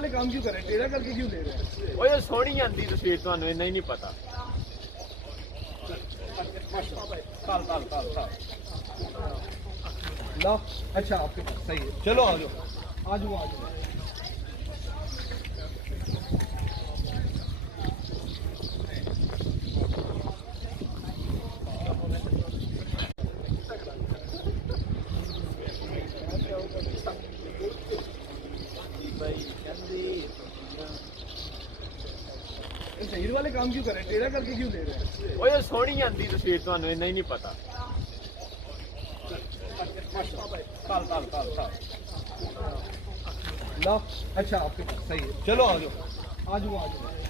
वाले काम क्यों करें, टेढ़ा करके क्यों ले रहे हैं? ਉਹ ਇਹ ਸੋਹਣੀ ਆਂਦੀ ਤਸਵੀਰ ਤੁਹਾਨੂੰ ਇੰਨਾ ਹੀ ਨਹੀਂ ਪਤਾ। ला अच्छा आपके पास सही है, चलो आ जाओ आ जाओ आ जाओ। शहीद वाले काम क्यों करें, टेढ़ा करके क्यों ले रहे हैं? ਉਹ ਇਹ ਸੋਹਣੀ ਆਂਦੀ ਤਸਵੀਰ ਤੁਹਾਨੂੰ ਇੰਨਾ ਹੀ ਨਹੀਂ ਪਤਾ। ला अच्छा आपके पास सही है, चलो आ जाओ आ जाओ आ जाओ।